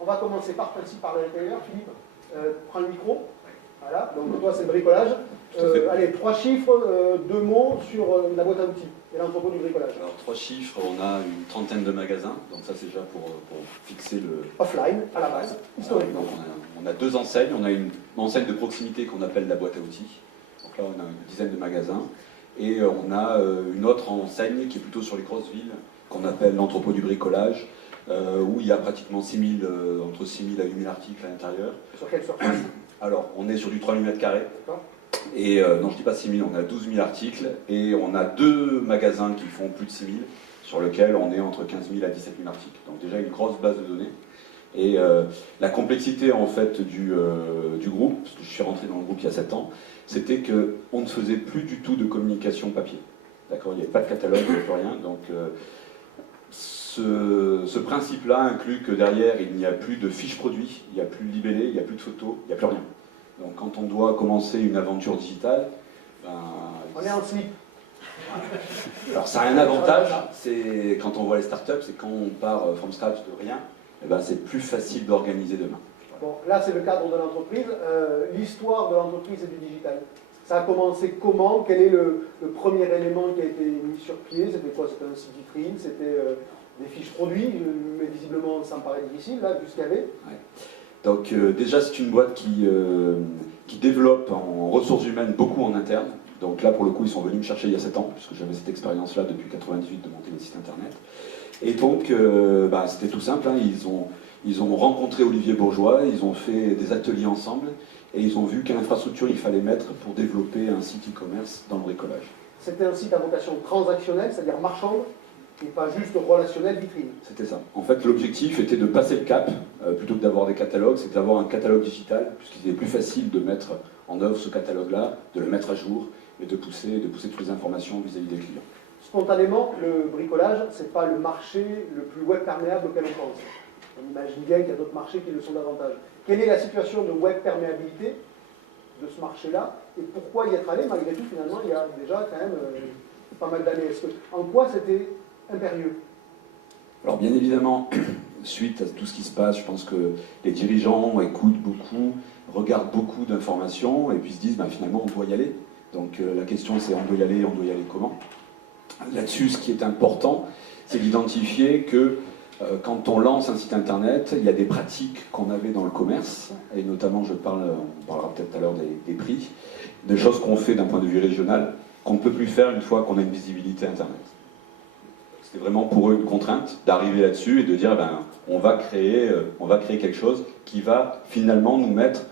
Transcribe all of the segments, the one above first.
On va commencer par principe par l'intérieur. Philippe, prends le micro. Voilà, donc toi c'est le bricolage. Allez, 3 chiffres, 2 mots sur la boîte à outils et l'entrepôt du bricolage. Alors 3 chiffres, on a une trentaine de magasins, donc ça c'est déjà pour fixer le... Offline, à la base, historiquement. Donc on a 2 enseignes, on a une enseigne de proximité qu'on appelle la boîte à outils. Donc là on a une dizaine de magasins. Et on a une autre enseigne qui est plutôt sur les grosses villes, qu'on appelle l'entrepôt du bricolage, où il y a pratiquement entre 6 000 à 8 000 articles à l'intérieur. Sur quelle surface? Alors, on est sur du 3 000 m². Et non, je ne dis pas 6 000, on a 12 000 articles. Et on a 2 magasins qui font plus de 6 000, sur lesquels on est entre 15 000 à 17 000 articles. Donc déjà une grosse base de données. Et la complexité en fait du groupe, parce que je suis rentré dans le groupe il y a 7 ans, c'était qu'on ne faisait plus du tout de communication papier. D'accord, il n'y avait pas de catalogue, il n'y avait plus rien. Donc ce principe-là inclut que derrière, il n'y a plus de fiches produits, il n'y a plus de libellé, il n'y a plus de photos, il n'y a plus rien. Donc quand on doit commencer une aventure digitale, on est en slip. Alors ça a un avantage, c'est quand on voit les startups, c'est quand on part from scratch de rien, c'est plus facile d'organiser demain. Bon, là c'est le cadre de l'entreprise. L'histoire de l'entreprise et du digital. Ça a commencé comment? Quel est le premier élément qui a été mis sur pied? C'était quoi? C'était un site vitrine? C'était des fiches produits? Mais visiblement ça me paraît difficile, là, vu ce qu'il y avait. Ouais. Donc déjà c'est une boîte qui développe en ressources humaines beaucoup en interne. Donc là pour le coup ils sont venus me chercher il y a 7 ans, puisque j'avais cette expérience-là depuis 98 de monter des sites internet. Et donc c'était tout simple, hein. Ils ont rencontré Olivier Bourgeois, ils ont fait des ateliers ensemble, et ils ont vu quelle infrastructure il fallait mettre pour développer un site e-commerce dans le bricolage. C'était un site à vocation transactionnelle, c'est-à-dire marchande, et pas juste relationnel vitrine. C'était ça. En fait, l'objectif était de passer le cap, plutôt que d'avoir des catalogues, c'est d'avoir un catalogue digital, puisqu'il est plus facile de mettre en œuvre ce catalogue-là, de le mettre à jour, et de pousser toutes les informations vis-à-vis des clients. Spontanément, le bricolage, ce n'est pas le marché le plus web perméable auquel on pense. On imagine bien qu'il y a d'autres marchés qui le sont davantage. Quelle est la situation de web perméabilité de ce marché-là, et pourquoi y être allé, malgré tout, finalement, il y a déjà quand même pas mal d'années. En quoi c'était impérieux? Alors bien évidemment, suite à tout ce qui se passe, je pense que les dirigeants écoutent beaucoup, regardent beaucoup d'informations, et puis se disent finalement on doit y aller. Donc la question c'est on doit y aller comment? Là-dessus, ce qui est important, c'est d'identifier que quand on lance un site internet, il y a des pratiques qu'on avait dans le commerce, et notamment on parlera peut-être tout à l'heure des prix, des choses qu'on fait d'un point de vue régional, qu'on ne peut plus faire une fois qu'on a une visibilité internet. C'était vraiment pour eux une contrainte d'arriver là-dessus et de dire on va créer quelque chose qui va finalement nous mettre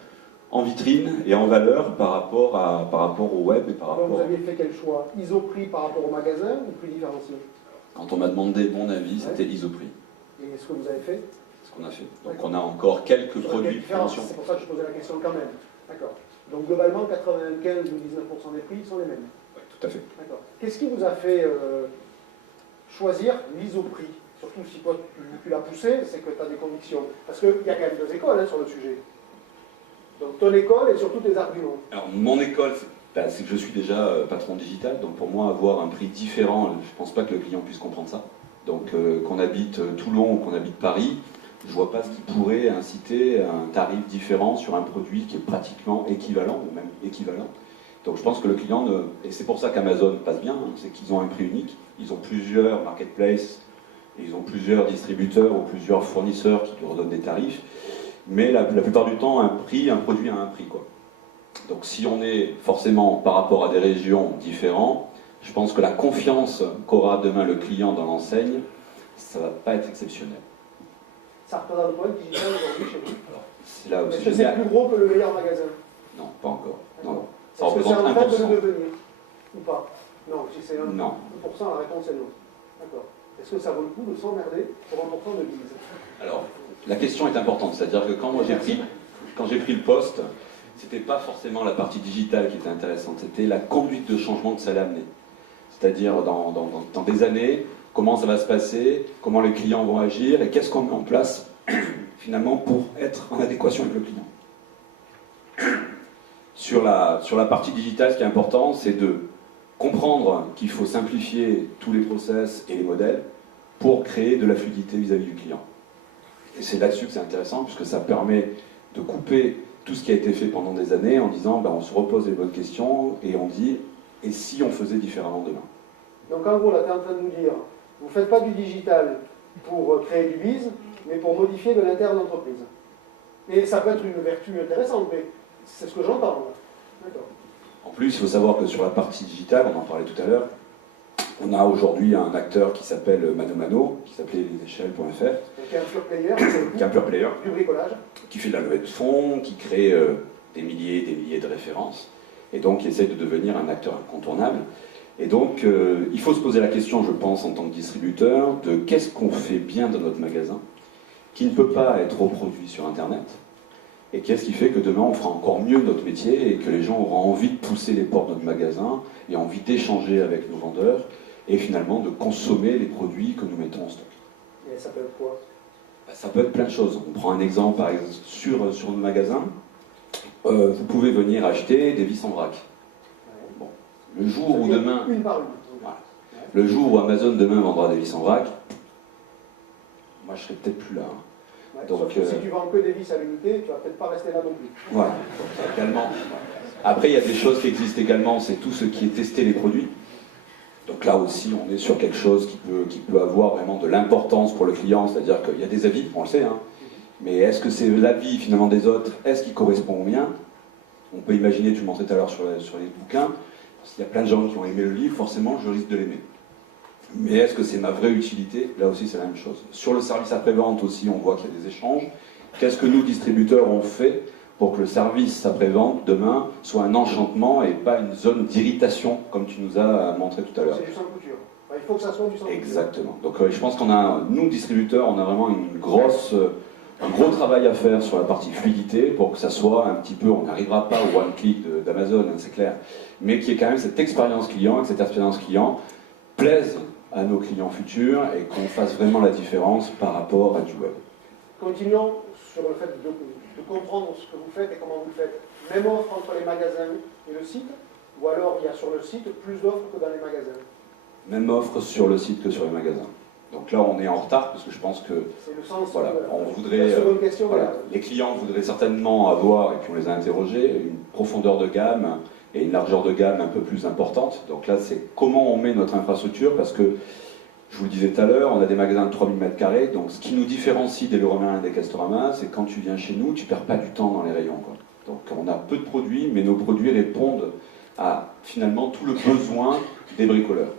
en vitrine et en valeur par rapport au web et par rapport... Vous aviez fait quel choix? Isoprix par rapport au magasin ou plus différencié? Quand on m'a demandé mon avis, c'était Isoprix. Et est-ce que vous avez fait? C'est ce qu'on a fait. Donc on a encore quelques produits de promotion. C'est pour ça que je posais la question quand même. D'accord. Donc globalement, 95 ou 19% des prix sont les mêmes. Oui, tout à fait. D'accord. Qu'est-ce qui vous a fait choisir l'Isoprix? Surtout si toi tu l'as poussé, c'est que tu as des convictions. Parce qu'il y a quand même 2 écoles sur le sujet. Donc ton école et surtout tes arguments. Alors mon école, c'est que je suis déjà patron digital, donc pour moi avoir un prix différent, je ne pense pas que le client puisse comprendre ça. Donc qu'on habite Toulon ou qu'on habite Paris, je ne vois pas ce qui pourrait inciter à un tarif différent sur un produit qui est pratiquement équivalent, ou même équivalent. Donc je pense que le client, et c'est pour ça qu'Amazon passe bien, c'est qu'ils ont un prix unique, ils ont plusieurs marketplaces, et ils ont plusieurs distributeurs ou plusieurs fournisseurs qui leur donnent des tarifs, mais la plupart du temps, un produit a un prix, quoi. Donc si on est forcément par rapport à des régions différentes, je pense que la confiance qu'aura demain le client dans l'enseigne, ça ne va pas être exceptionnel. Ça représente le problème digital aujourd'hui chez vous? Alors, c'est là où est-ce que c'est plus gros que le meilleur magasin? Non, pas encore. Non. Ça représente 1%. Est-ce que c'est en train de le devenir? Ou pas? Non, si c'est 1%, non. La réponse est non. D'accord. Est-ce que ça vaut le coup de s'emmerder pour 1% de bise? Alors, la question est importante. C'est-à-dire que quand j'ai pris le poste, c'était pas forcément la partie digitale qui était intéressante, c'était la conduite de changement que ça allait amener. C'est-à-dire dans des années, comment ça va se passer, comment les clients vont agir et qu'est-ce qu'on met en place finalement pour être en adéquation avec le client. Sur la partie digitale, ce qui est important, c'est de comprendre qu'il faut simplifier tous les process et les modèles pour créer de la fluidité vis-à-vis du client. Et c'est là-dessus que c'est intéressant, puisque ça permet de couper tout ce qui a été fait pendant des années en disant on se repose les bonnes questions et on dit et si on faisait différemment demain. Donc en gros, là, tu es en train de nous dire, vous ne faites pas du digital pour créer du biz, mais pour modifier de l'interne d'entreprise. Et ça peut être une vertu intéressante, mais c'est ce que j'entends. D'accord. En plus, il faut savoir que sur la partie digitale, on en parlait tout à l'heure, on a aujourd'hui un acteur qui s'appelle ManoMano, qui s'appelait leséchelles.fr. Qui est un pure player, qui est un pure player, du bricolage. Qui fait de la levée de fonds, qui crée des milliers de références, et donc qui essaye de devenir un acteur incontournable. Et donc, il faut se poser la question, je pense, en tant que distributeur, de qu'est-ce qu'on fait bien dans notre magasin, qui ne peut pas être reproduit sur Internet, et qu'est-ce qui fait que demain, on fera encore mieux notre métier, et que les gens auront envie de pousser les portes de notre magasin, et envie d'échanger avec nos vendeurs, et finalement de consommer les produits que nous mettons en stock. Et ça peut être quoi? Ça peut être plein de choses. On prend un exemple, par exemple, sur nos magasins. Vous pouvez venir acheter des vis en vrac. Bon. Le jour où demain... Une par une. Voilà. Le jour où Amazon demain vendra des vis en vrac, moi je serai peut-être plus là. Hein. Ouais, donc, sauf que si tu vends que des vis à l'unité, tu vas peut-être pas rester là non plus. Voilà. Également. Après, il y a des choses qui existent également, c'est tout ce qui est tester les produits. Donc là aussi, on est sur quelque chose qui peut avoir vraiment de l'importance pour le client, c'est-à-dire qu'il y a des avis, on le sait, hein, mais est-ce que c'est l'avis finalement des autres, est-ce qu'il correspond au mien? On peut imaginer, tu le montrais tout à l'heure sur les bouquins, s'il y a plein de gens qui ont aimé le livre, forcément je risque de l'aimer. Mais est-ce que c'est ma vraie utilité? Là aussi c'est la même chose. Sur le service après-vente aussi, on voit qu'il y a des échanges. Qu'est-ce que nous, distributeurs, on fait pour que le service après-vente, demain, soit un enchantement et pas une zone d'irritation, comme tu nous as montré tout à l'heure. C'est du sans couture. Enfin, il faut que ça soit du sans couture. Exactement. Donc je pense qu'on a, nous, distributeurs, on a vraiment un gros travail à faire sur la partie fluidité pour que ça soit un petit peu, on n'arrivera pas au one-click d'Amazon, hein, c'est clair, mais qu'il y ait quand même cette expérience client, et que cette expérience client plaise à nos clients futurs et qu'on fasse vraiment la différence par rapport à du web. Continuons sur le fait de comprendre ce que vous faites et comment vous le faites. Même offre entre les magasins et le site, ou alors il y a sur le site plus d'offres que dans les magasins? Même offre sur le site que sur les magasins. Donc là, on est en retard parce que je pense que c'est le sens voilà, de on voudrait, la seconde question. Voilà, les clients voudraient certainement avoir, et puis on les a interrogés, une profondeur de gamme et une largeur de gamme un peu plus importante. Donc là, c'est comment on met notre infrastructure, parce que je vous le disais tout à l'heure, on a des magasins de 3000 m², donc ce qui nous différencie des Leroy Merlin et des Castorama, c'est que quand tu viens chez nous, tu ne perds pas du temps dans les rayons, quoi. Donc on a peu de produits, mais nos produits répondent à finalement tout le besoin des bricoleurs.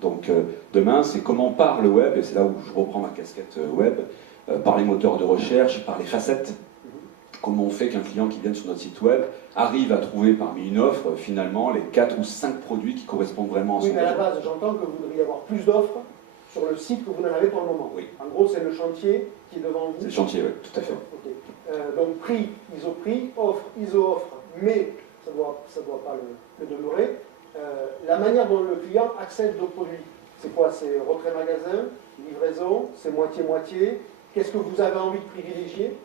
Donc demain, c'est comment par le web, et c'est là où je reprends ma casquette web, par les moteurs de recherche, par les facettes, comment on fait qu'un client qui vient sur notre site web arrive à trouver parmi une offre, finalement, les 4 ou 5 produits qui correspondent vraiment à son besoin. Oui, mais à la besoin. base, j'entends que vous devriez avoir plus d'offres sur le site que vous n'en avez pour le moment. Oui. En gros, c'est le chantier qui est devant vous. C'est le chantier, oui, tout à fait. Okay. Donc prix, iso-prix, offre, iso-offre, mais ça doit pas le demeurer. La manière dont le client accède aux produits, c'est quoi? C'est retrait magasin, livraison, c'est moitié-moitié. Qu'est-ce que vous avez envie de privilégier?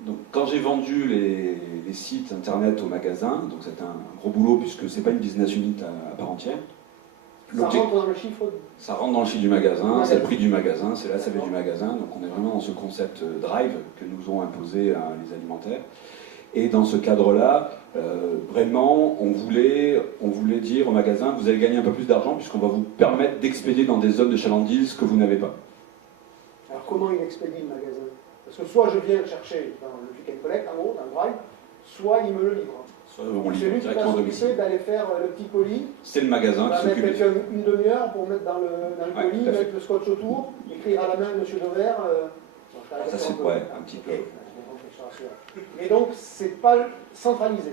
Donc, quand j'ai vendu les sites internet au magasin, donc c'est un gros boulot puisque c'est pas une business unit à part entière. Ça rentre dans le chiffre? Ça rentre dans le chiffre du magasin, c'est le prix du magasin, c'est la SAV du magasin. Donc on est vraiment dans ce concept drive que nous ont imposé les alimentaires. Et dans ce cadre-là, vraiment, on voulait dire au magasin, vous allez gagner un peu plus d'argent puisqu'on va vous permettre d'expédier dans des zones de chalandise que vous n'avez pas. Alors comment il expédie le magasin? Parce que soit je viens le chercher dans le click and collect, en gros, dans le drive, soit il me le livre. Soit on livre C'est lui qui va directement à domicile. s'occuper d'aller faire le petit colis. C'est le magasin qui s'occupe. Il va mettre peut-être une demi-heure pour mettre dans le Ouais, colis, mettre le scotch autour, écrire à la main Monsieur Dover. Ça c'est un petit peu. Mais donc, c'est pas centralisé.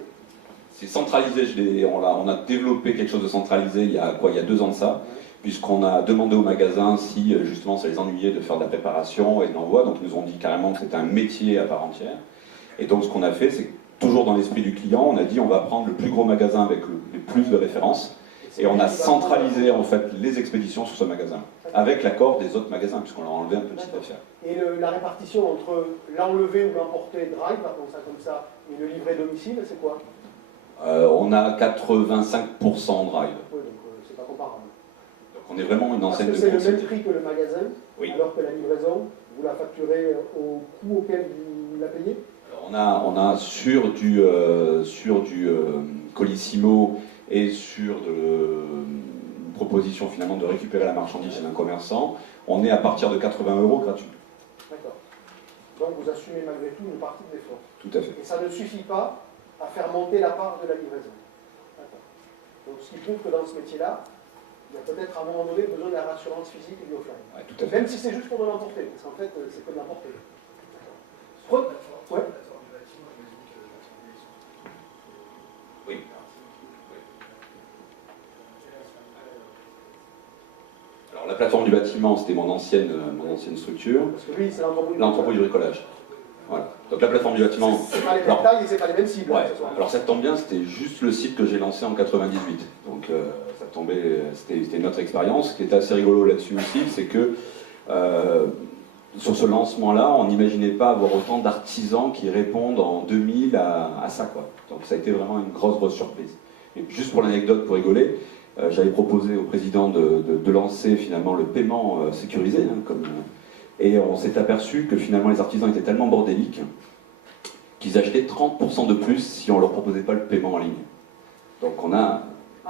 C'est centralisé, on a développé quelque chose de centralisé il y a 2 ans de ça, puisqu'on a demandé au magasin si justement ça les ennuyait de faire de la préparation et de l'envoi, donc ils nous ont dit carrément que c'était un métier à part entière. Et donc ce qu'on a fait, c'est toujours dans l'esprit du client, on a dit on va prendre le plus gros magasin avec le plus de références, et on a centralisé en fait les expéditions sur ce magasin, avec l'accord des autres magasins, puisqu'on leur a enlevé un peu de chiffre d'affaires. Et la répartition entre l'enlever ou l'emporter drive, appelons ça comme ça, et le livrer domicile, c'est quoi? On a 85% drive. Oui, donc c'est pas comparable. Donc on est vraiment une enseigne de Parce que c'est le proximité. même prix que le magasin, Oui. alors que la livraison, Vous la facturez au coût auquel vous la payez? On a sur du Colissimo et sur une proposition finalement de récupérer la marchandise chez un commerçant, on est à partir de 80 € gratuit. D'accord. Donc vous assumez malgré tout une partie de l'effort. Tout à fait. Et ça ne suffit pas à faire monter la part de la livraison. D'accord. Donc ce qui prouve que dans ce métier-là, il y a peut-être à un moment donné besoin de la rassurance physique et du offline. Ouais, tout à fait. Même si c'est juste pour de l'emporter, parce qu'en fait, c'est que de l'emporter. D'accord. Ouais. Oui. Alors la plateforme du bâtiment, c'était mon ancienne structure. Parce que lui, c'est L'entrepôt du bricolage. Voilà. Donc la plateforme du bâtiment. C'est pas les mêmes tailles et c'est pas les mêmes cibles. Ouais. Alors ça tombe bien, c'était juste le site que j'ai lancé en 98. Donc ça tombait, c'était notre expérience. Ce qui était assez rigolo là-dessus aussi, c'est que sur ce lancement-là, on n'imaginait pas avoir autant d'artisans qui répondent en 2000 à ça, quoi. Donc ça a été vraiment une grosse surprise. Et juste pour l'anecdote, pour rigoler, j'avais proposé au président de lancer finalement le paiement sécurisé, hein, et on s'est aperçu que finalement les artisans étaient tellement bordéliques qu'ils achetaient 30% de plus si on ne leur proposait pas le paiement en ligne. Donc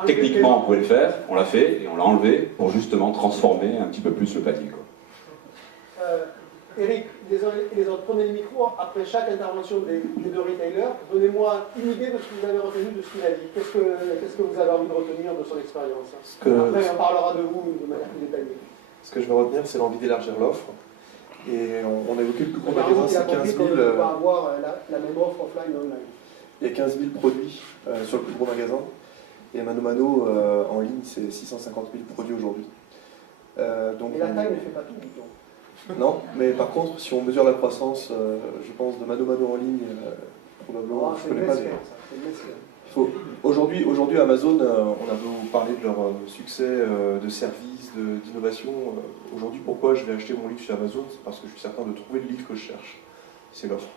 techniquement on pouvait le faire, on l'a fait et on l'a enlevé pour justement transformer un petit peu plus le panier, quoi. Eric, les uns et les autres, prenez le micro après chaque intervention des deux retailers. Donnez-moi une idée de ce que vous avez retenu de ce qu'il a dit. Qu'est-ce que vous avez envie de retenir de son expérience? Après, on parlera de vous de manière plus détaillée. Ce que je veux retenir, c'est l'envie d'élargir l'offre. Et on a évoqué le plus gros magasin, c'est 15 000. On va avoir la même offre offline et online. Il y a 15 000 produits sur le plus gros magasin. Et Mano Mano, en ligne, c'est 650 000 produits aujourd'hui. Et la taille ne fait pas tout, disons. Non, mais par contre, si on mesure la croissance, je pense, de Mano Mano en ligne, probablement, je ne connais pas. Aujourd'hui, Amazon, on a beau parler de leur succès de service, d'innovation. Aujourd'hui, pourquoi je vais acheter mon livre chez Amazon? C'est parce que je suis certain de trouver le livre que je cherche. C'est l'offre.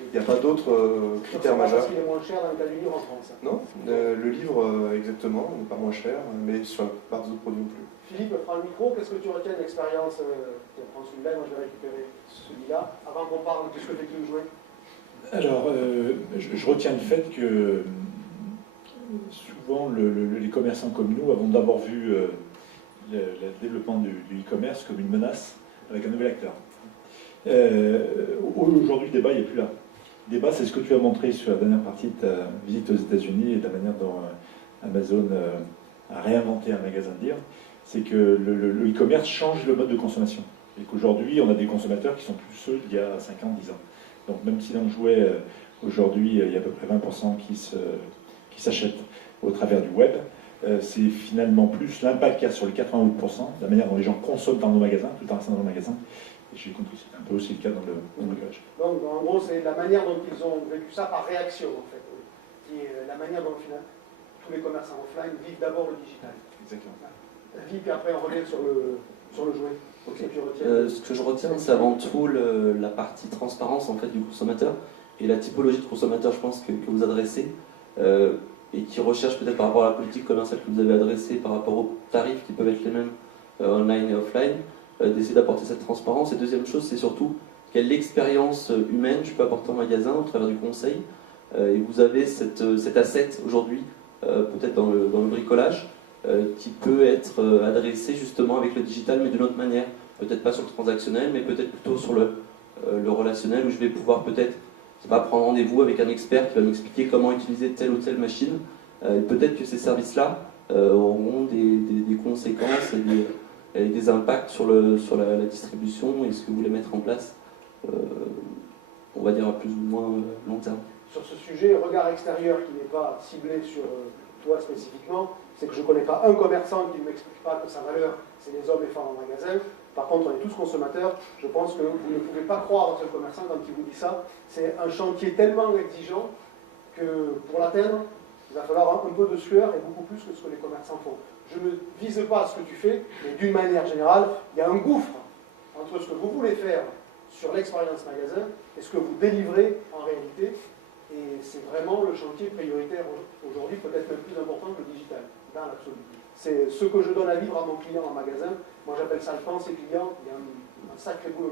Il n'y a pas d'autres critères majeurs. Parce qu'il est moins cher dans le cas du livre en France. Non, le livre, exactement, n'est pas moins cher, mais sur la part des autres produits non plus. Philippe, prends le micro. Qu'est-ce que tu retiens de l'expérience? Tu prends celui-là, moi je vais récupérer celui-là. Avant qu'on parle de ce que tu as joué. Alors, je retiens le fait que souvent les commerçants comme nous avons d'abord vu le développement du e-commerce comme une menace avec un nouvel acteur. Aujourd'hui, le débat n'est plus là. Le débat, c'est ce que tu as montré sur la dernière partie de ta visite aux États-Unis et de la manière dont Amazon a réinventé un magasin de livres. C'est que le e-commerce change le mode de consommation. Et qu'aujourd'hui, on a des consommateurs qui sont plus ceux d'il y a 5 ans, 10 ans. Donc même si l'on jouait aujourd'hui, il y a à peu près 20% qui s'achètent au travers du web, c'est finalement plus l'impact qu'il y a sur les 88%, la manière dont les gens consomment dans nos magasins, tout en restant dans nos magasins. Et j'ai compris que c'est un peu aussi le cas dans le bricolage. Donc en gros, c'est la manière dont ils ont vécu ça par réaction, en fait. Qui est la manière dont tous les commerçants offline vivent d'abord le digital. Exactement. Puis après, on revient sur le jouet. Okay. Ce que je retiens, c'est avant tout la partie transparence en fait, du consommateur et la typologie de consommateur, je pense, que vous adressez et qui recherche peut-être par rapport à la politique commerciale que vous avez adressée, par rapport aux tarifs qui peuvent être les mêmes online et offline, d'essayer d'apporter cette transparence. Et deuxième chose, c'est surtout quelle expérience humaine je peux apporter en magasin au travers du conseil. Et vous avez cet asset aujourd'hui, peut-être dans le bricolage, qui peut être adressé justement avec le digital, mais d'une autre manière. Peut-être pas sur le transactionnel, mais peut-être plutôt sur le relationnel, où je vais pouvoir peut-être prendre rendez-vous avec un expert qui va m'expliquer comment utiliser telle ou telle machine. Peut-être que ces services-là auront des conséquences et des impacts sur la distribution et ce que vous voulez mettre en place, on va dire à plus ou moins long terme. Sur ce sujet, regard extérieur qui n'est pas ciblé sur toi spécifiquement, c'est que je ne connais pas un commerçant qui ne m'explique pas que sa valeur, c'est les hommes et femmes en magasin. Par contre, on est tous consommateurs. Je pense que vous ne pouvez pas croire à ce commerçant quand il vous dit ça. C'est un chantier tellement exigeant que pour l'atteindre, il va falloir un peu de sueur et beaucoup plus que ce que les commerçants font. Je ne vise pas ce que tu fais, mais d'une manière générale, il y a un gouffre entre ce que vous voulez faire sur l'expérience magasin et ce que vous délivrez en réalité. Et c'est vraiment le chantier prioritaire aujourd'hui, peut-être même plus important que le digital, dans l'absolu. C'est ce que je donne à vivre à mon client en magasin. Moi, j'appelle ça le temps, c'est clients. Il y a un sacré boulot.